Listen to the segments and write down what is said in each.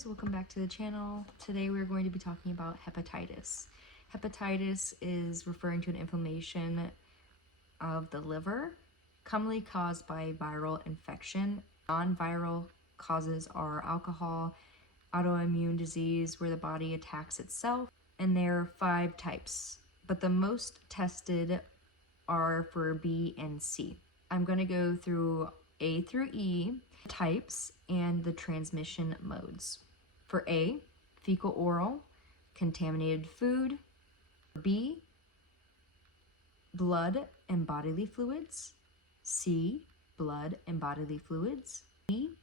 guys, welcome back to the channel. Today we're going to be talking about hepatitis. Hepatitis is referring to an inflammation of the liver, commonly caused by viral infection. Non-viral causes are alcohol, autoimmune disease where the body attacks itself, and there are 5 types, but the most tested are for B and C. I'm going to go through A through E, types, and the transmission modes. For A, fecal oral, contaminated food. B, blood and bodily fluids. C, blood and bodily fluids. D,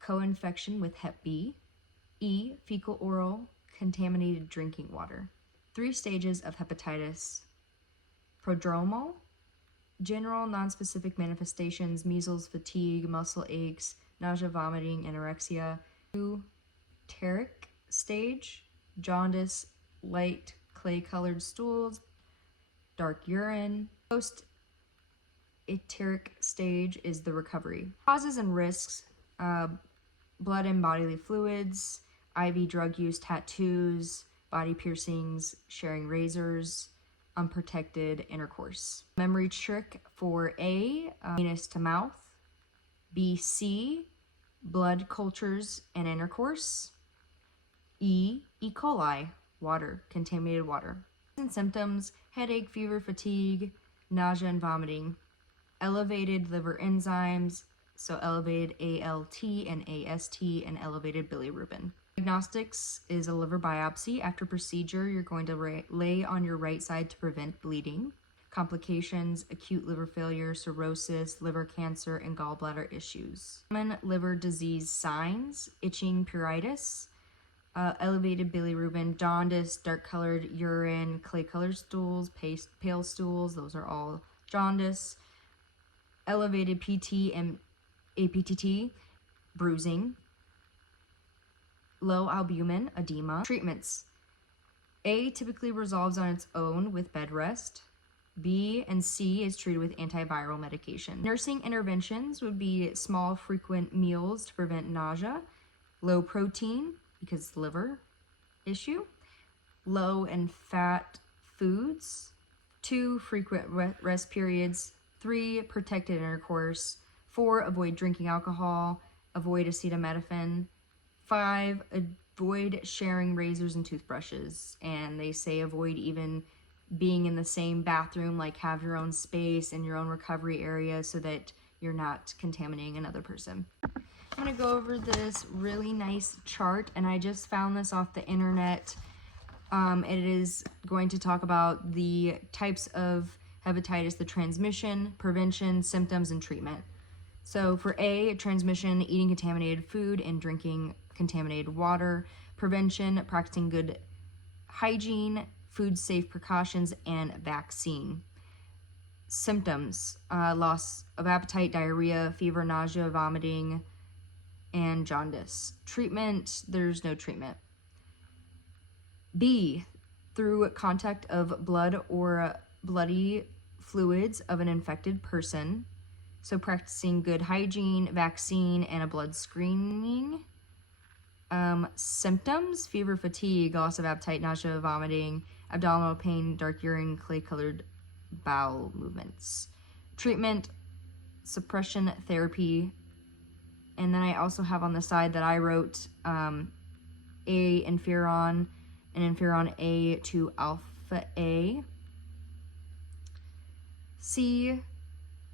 co-infection with Hep B. E, fecal oral, contaminated drinking water. 3 stages of hepatitis: prodromal, general nonspecific manifestations, measles, fatigue, muscle aches, nausea, vomiting, anorexia. 2, enteric stage, jaundice, light clay-colored stools, dark urine. Post-enteric stage is the recovery. Causes and risks: blood and bodily fluids, IV drug use, tattoos, body piercings, sharing razors, unprotected intercourse. Memory trick for A, anus to mouth. B, C, blood cultures and intercourse. E, E. coli, water, contaminated water. And symptoms: headache, fever, fatigue, nausea and vomiting. Elevated liver enzymes, so elevated ALT and AST, and elevated bilirubin. Diagnostics is a liver biopsy. After procedure, you're going to lay on your right side to prevent bleeding. Complications: acute liver failure, cirrhosis, liver cancer, and gallbladder issues. Common liver disease signs: itching, pruritus, elevated bilirubin, jaundice, dark-colored urine, clay-colored stools, pale stools, those are all jaundice. Elevated PT and APTT, bruising. Low albumin, edema. Treatments: A typically resolves on its own with bed rest. B and C is treated with antiviral medication. Nursing interventions would be small, frequent meals to prevent nausea. Low protein, because it's liver issue. Low in fat foods. 2, frequent rest periods. 3, protected intercourse. 4, avoid drinking alcohol. Avoid acetaminophen. 5, avoid sharing razors and toothbrushes. And they say avoid even being in the same bathroom, like have your own space and your own recovery area so that you're not contaminating another person. I'm going to go over this really nice chart, and I just found this off the internet. It is going to talk about the types of hepatitis, the transmission, prevention, symptoms, and treatment. So for A, transmission: eating contaminated food and drinking contaminated water. Prevention: practicing good hygiene, food safe precautions, and vaccine. Symptoms: loss of appetite, diarrhea, fever, nausea, vomiting, and jaundice. Treatment: there's no treatment. B, through contact of blood or bloody fluids of an infected person. So practicing good hygiene, vaccine, and a blood screening. Symptoms: fever, fatigue, loss of appetite, nausea, vomiting, abdominal pain, dark urine, clay-colored bowel movements. Treatment: suppression therapy. And then I also have on the side that I wrote A, interferon, and interferon A to alpha A. C,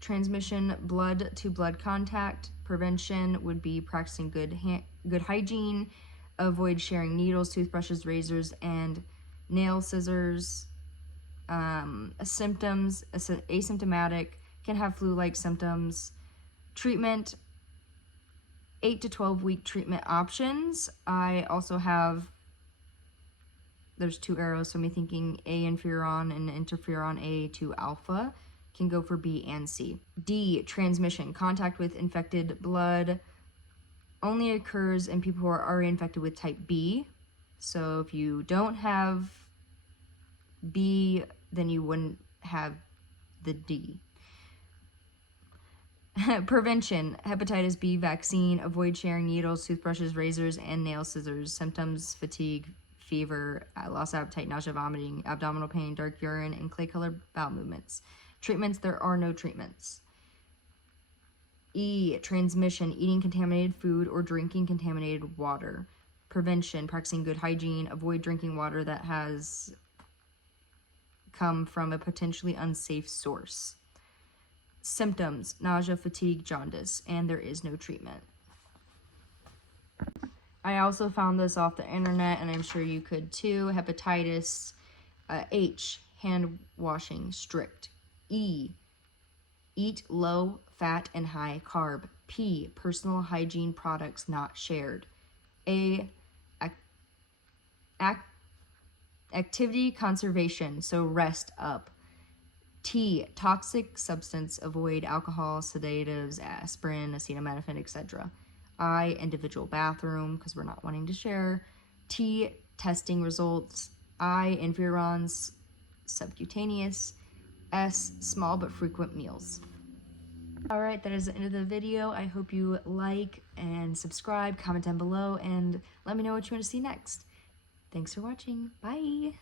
transmission: blood to blood contact. Prevention would be practicing good hygiene, avoid sharing needles, toothbrushes, razors, and nail scissors. Symptoms: asymptomatic, can have flu-like symptoms. Treatment: 8 to 12 week treatment options. I also have, there's 2 arrows, so me thinking A, interferon, and interferon A to alpha can go for B and C. D, transmission: contact with infected blood only occurs in people who are already infected with type B. So if you don't have B, then you wouldn't have the D. Prevention, hepatitis B vaccine, avoid sharing needles, toothbrushes, razors, and nail scissors. Symptoms, fatigue, fever, loss of appetite, nausea, vomiting, abdominal pain, dark urine, and clay-colored bowel movements. Treatments, there are no treatments. E, transmission, eating contaminated food or drinking contaminated water. Prevention, practicing good hygiene, avoid drinking water that has come from a potentially unsafe source. Symptoms, nausea, fatigue, jaundice, and there is no treatment. I also found this off the internet, and I'm sure you could too. Hepatitis. H, hand washing, strict. E, eat low fat and high carb. P, personal hygiene products not shared. A, activity conservation, so rest up. T, toxic substance, avoid alcohol, sedatives, aspirin, acetaminophen, etc. I, individual bathroom, because we're not wanting to share. T, testing results. I, interferons, subcutaneous. S, small but frequent meals. Alright, that is the end of the video. I hope you like and subscribe, comment down below, and let me know what you want to see next. Thanks for watching. Bye!